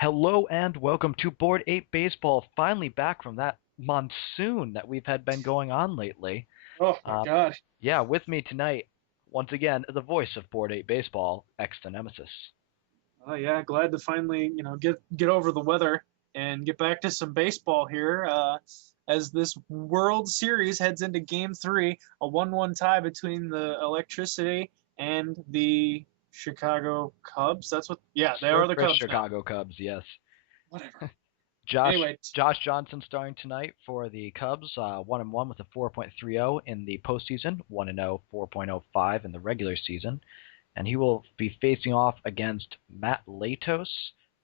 Hello and welcome to Board 8 Baseball. Finally back from that monsoon that we've had been going on lately. Oh my Uh, God. yeah, with me tonight, once again, the voice of Board 8 Baseball, X the Nemesis. Oh yeah, glad to finally, get over the weather and get back to some baseball here. As this World Series heads into Game 3, a 1-1 tie between the Electricity and the Chicago Cubs. Yeah, they Sir are the Chris Cubs now. Chicago Cubs, yes. Whatever. Josh Anyway, Josh Johnson starting tonight for the Cubs, 1-1 with a 4.30 in the postseason, 1-0, 4.05 in the regular season. And he will be facing off against Matt Latos.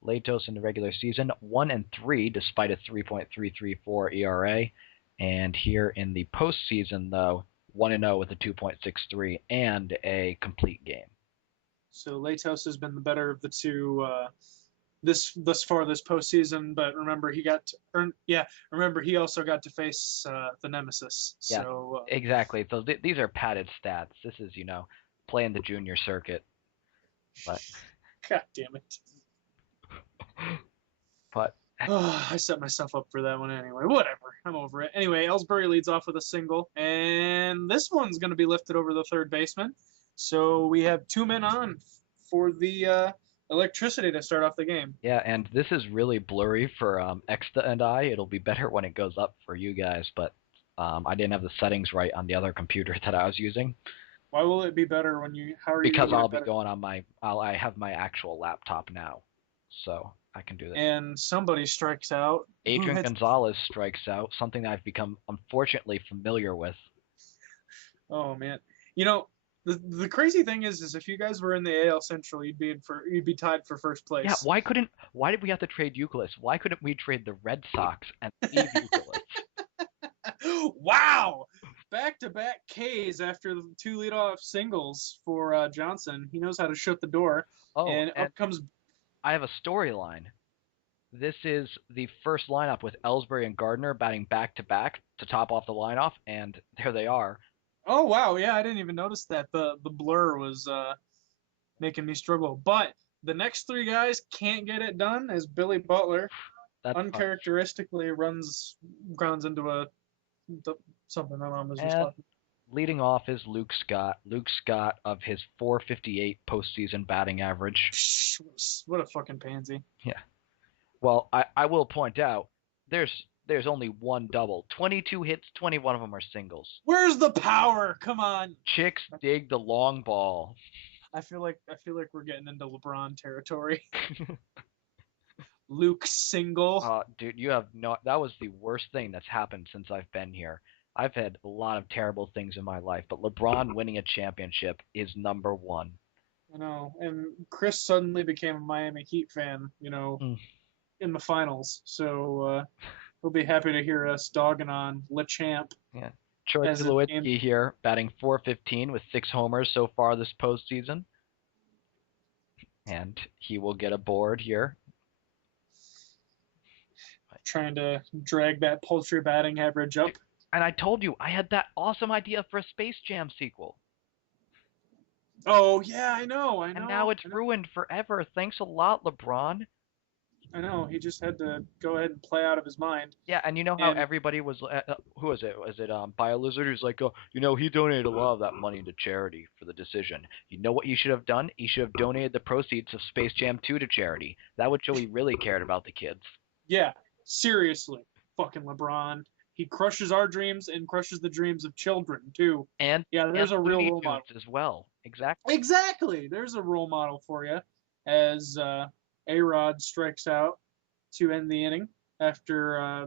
Latos in the regular season, 1-3 despite a 3.334 ERA, and here in the postseason though, 1-0 with a 2.63 and a complete game. so Latos has been the better of the two this thus far this postseason, but remember remember he also got to face the Nemesis. Yeah, So exactly. So these are padded stats. This is playing the junior circuit, but God damn it. but Oh, I set myself up for that one anyway. Whatever. I'm over it. Anyway, Ellsbury leads off with a single, and this one's going to be lifted over the third baseman. So we have two men on for the Electricity to start off the game. yeah, and this is really blurry for Exta and I. It'll be better when it goes up for you guys, but I didn't have the settings right on the other computer that I was using Why will it be better when you? How are you going because to get I'll it be better? going on I have my actual laptop now, so I can do this. And somebody strikes out. Who Adrian hits? Gonzalez strikes out, something that I've become unfortunately familiar with. Oh man. You know, the crazy thing is if you guys were in the AL Central, you'd be tied for first Yeah, place. why did we have to trade Euclid? Why couldn't we trade the Red Sox and leave Euclid? Wow! Back to back Ks after the two leadoff singles for Johnson. He knows how to shut the door. Oh, And and up comes. I have a storyline. This is the first lineup with Ellsbury and Gardner batting back to back to top off the lineup, and there they are. Oh, wow. Yeah, I didn't even notice that. The blur was making me struggle. But the next three guys can't get it done as Billy Butler That's fun. uncharacteristically grounds into something. I don't know. Was just And talking. leading off is Luke Scott. Luke Scott of his 458 postseason batting average. What a fucking pansy. Yeah. Well, I will point out there's only one double. 22 hits, 21 of them are singles. Where's the power? Come on. Chicks dig the long ball. I feel like we're getting into LeBron territory. Luke single. Dude, you have no. That was the worst thing that's happened since I've been here. I've had a lot of terrible things in my life, but LeBron winning a championship is number one. You know, and Chris suddenly became a Miami Heat fan, Mm, in the finals. So he'll be happy to hear us dogging on LeChamp yeah. Troy as the game. Tulowitzki here, batting 415 with 6 homers so far this postseason, and he will get a board here. Trying to drag that paltry batting average up. And I told you I had that awesome idea for a Space Jam sequel. Oh yeah, I know, I And now know, it's I know. ruined forever. Thanks a lot, LeBron. I know. He just had to go ahead and play out of his mind. Yeah, and you know how And everybody was. Who was it? Was it BioLizard? Who's like, oh, he donated a lot of that money to charity for the decision. You know what he should have done? He should have donated the proceeds of Space Jam 2 to charity. That would show he really cared about the kids. yeah, seriously, fucking LeBron. He crushes our dreams and crushes the dreams of children too. And Yeah, there's a real Looney role Tunes model. as well. Exactly. Exactly. There's a role model for you as A-Rod strikes out to end the inning after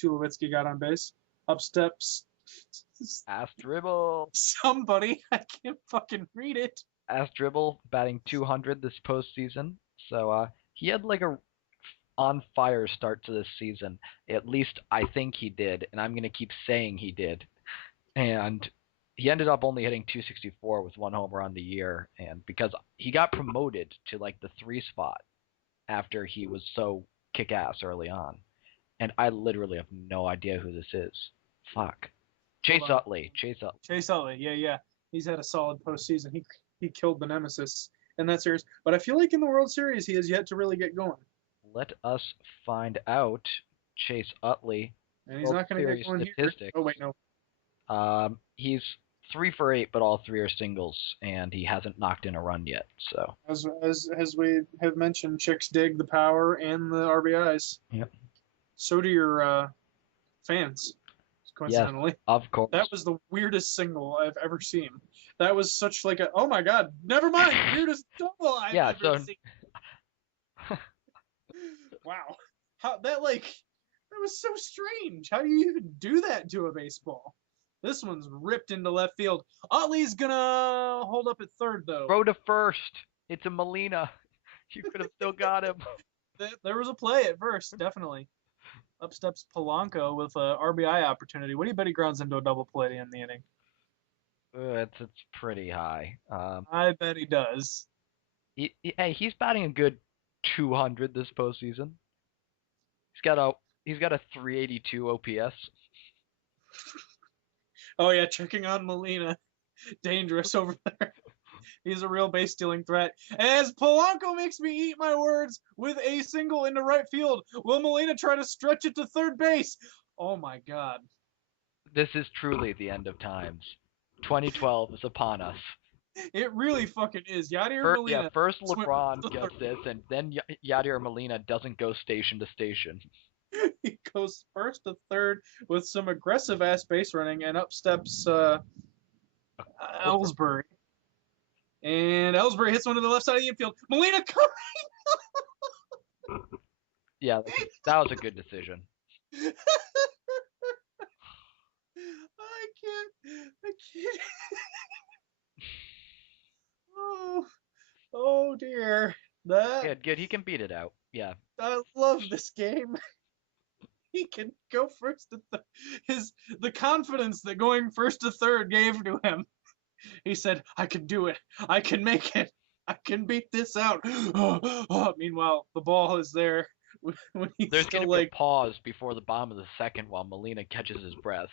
Tulowitzki got on base. Up steps Ass dribble. somebody. I can't fucking read it. Ass dribble batting 200 this postseason. So he had like a on fire start to this season. At least I think he did, and I'm gonna keep saying he did. And he ended up only hitting 264 with 1 homer on the year, and because he got promoted to like the 3 spot after he was so kick ass early on. And I literally have no idea who this is. Fuck. Hold Chase on. Utley. Chase Utley. Chase Utley. Yeah, yeah. He's had a solid postseason. He killed the Nemesis in that series. But I feel like in the World Series he has yet to really get going. Let us find out. Chase Utley, And he's World not going to get Series going here. statistics. Oh, wait, no. He's 3 for 8, but all 3 are singles, and he hasn't knocked in a run yet. So As we have mentioned, chicks dig the power and the RBIs. Yep. So do your fans, Yes, coincidentally. of course. That was the weirdest single I've ever seen. That was such like a, oh my god, never mind, weirdest double I've ever seen. Wow. That was so strange. How do you even do that to a baseball? This one's ripped into left field. Utley's gonna hold up at third though. Throw to first. It's a Molina. You could have still got him. There was a play at first, definitely. Up steps Polanco with a RBI opportunity. What do you bet he grounds into a double play in the inning? It's pretty high. I bet he does. Hey, he's batting a good 200 this postseason. He's got a 382 OPS. Oh yeah, checking on Molina. Dangerous over there. He's a real base stealing threat. As Polanco makes me eat my words with a single into right field. Will Molina try to stretch it to third base? Oh my god. This is truly the end of times. 2012 is upon us. It really fucking is. Yadier Molina. Yeah, first LeBron gets this, and then Yadier Molina doesn't go station to station. He goes first to third with some aggressive ass base running, and up steps Ellsbury. And Ellsbury hits one to the left side of the infield. Molina coming. Yeah, that was a good decision. I can't. Oh dear. Good. He can beat it out. Yeah. I love this game. He can go first to the confidence that going first to third gave to him. He said, "I can do it. I can make it. I can beat this out." Meanwhile, the ball is there when he's There's still gonna like be a pause before the bottom of the second while Molina catches his breath.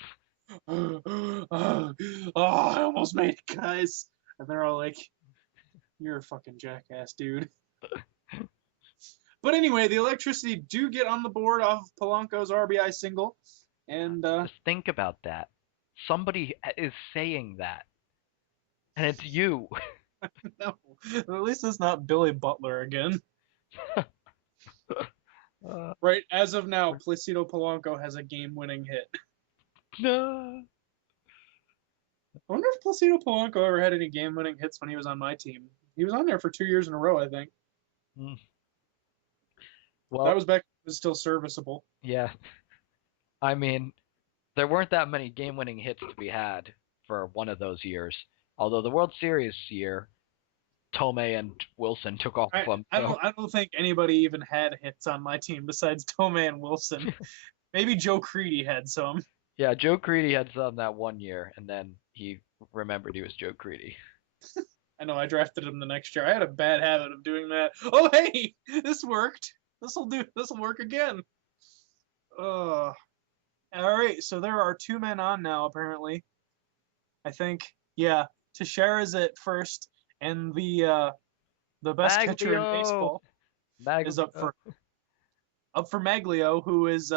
I almost made it, guys. And they're all like, "You're a fucking jackass, dude." But anyway, the Electricity do get on the board off of Polanco's RBI single. And Just think about that. Somebody is saying that. And it's you. no, at least it's not Billy Butler again. Right, as of now, Placido Polanco has a game-winning hit. No. I wonder if Placido Polanco ever had any game-winning hits when he was on my team. He was on there for 2 years in a row, I think. Well, that was back when it was still serviceable. Yeah. I mean, there weren't that many game-winning hits to be had for one of those years. Although the World Series year, Tomei and Wilson took off them. I don't think anybody even had hits on my team besides Tomei and Wilson. Maybe Joe Creedy had some. Yeah, Joe Creedy had some that one year, and then he remembered he was Joe Creedy. I know, I drafted him the next year. I had a bad habit of doing that. Oh, hey, this worked. This'll work again. All right, so there are 2 men on now, apparently. I think, yeah, Teixeira's at first, and the best catcher in baseball is up for Maglio, who is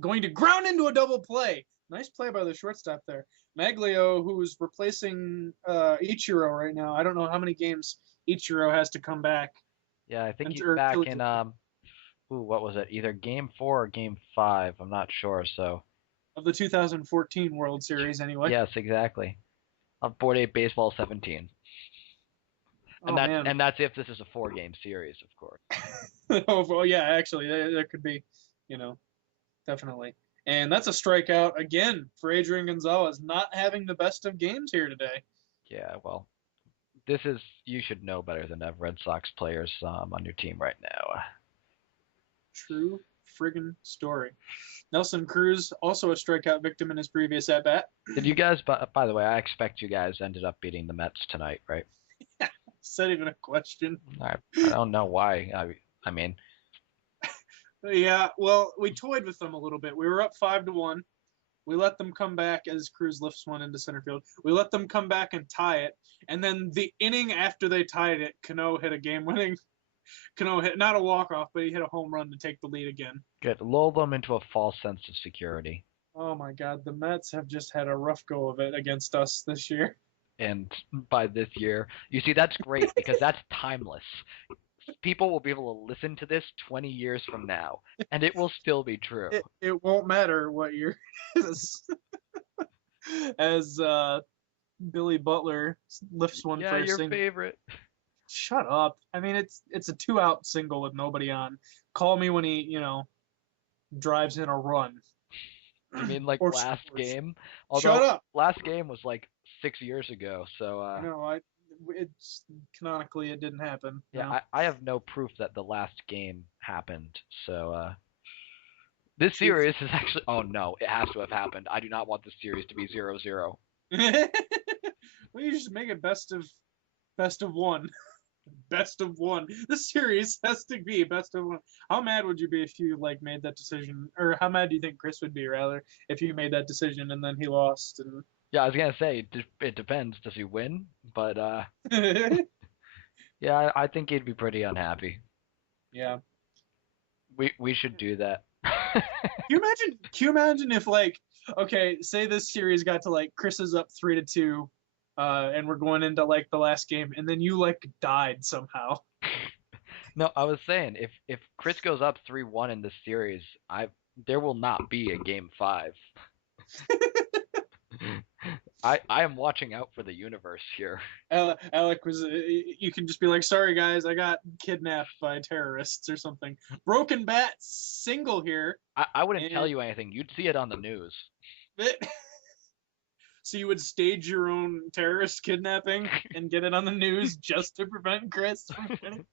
going to ground into a double play. Nice play by the shortstop there. Maglio, who's replacing Ichiro right now. I don't know how many games Ichiro has to come back. Yeah, I think he's back in what was it? Either Game 4 or Game 5. I'm not sure. So of the 2014 World Series, anyway. Yes, exactly. Of B8BL 17. And that's if this is a 4-game series, of course. Oh yeah, actually, that could be, definitely. And that's a strikeout again for Adrian Gonzalez, not having the best of games here today. Yeah, well, you should know better than to have Red Sox players on your team right now. True friggin' story. Nelson Cruz, also a strikeout victim in his previous at-bat. Did you guys, by the way, I expect you guys ended up beating the Mets tonight, right? Is that even a question? I don't know why. I mean... Yeah, well, we toyed with them a little bit. We were up 5-1. We let them come back as Cruz lifts one into center field. We let them come back and tie it. And then the inning after they tied it, Cano hit a game-winning Cano hit not a walk off, but he hit a home run to take the lead again. Good. Lull them into a false sense of security. Oh my God, the Mets have just had a rough go of it against us this year. And by this year, you see, that's great because that's timeless. People will be able to listen to this 20 years from now, and it will still be true. It won't matter what year it is. As Billy Butler lifts one Yeah, for a your single. favorite. Shut up. I mean, it's a 2-out single with nobody on. Call me when he, drives in a run. You mean like Or last scores. game? Shut Although up. last game was like 6 years ago, so No, it's canonically it didn't happen. yeah, No. I have no proof that the last game happened. So this Truth. series is actually, oh no, it has to have happened. I do not want this series to be 0-0. Well, you just make it best of one. Best of one. This series has to be best of one. How mad would you be if you made that decision, or how mad do you think Chris would be rather if you made that decision and then he lost? Yeah, I was gonna say it depends. Does he win? But And yeah, I think he'd be pretty unhappy. yeah. We should do that. Can you imagine if okay, say this series got to Chris is up 3-2, and we're going into the last game, and then you died somehow. No, I was saying if Chris goes up 3-1 in this series, there will not be a game 5. I am watching out for the universe here. Alec was. You can just be like, "Sorry guys, I got kidnapped by terrorists or something." Broken bat single here. I wouldn't tell you anything. You'd see it on the news. So you would stage your own terrorist kidnapping and get it on the news just to prevent Chris from winning?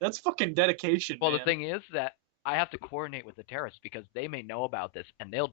That's fucking dedication. Well, man. the thing is that I have to coordinate with the terrorists because they may know about this and they'll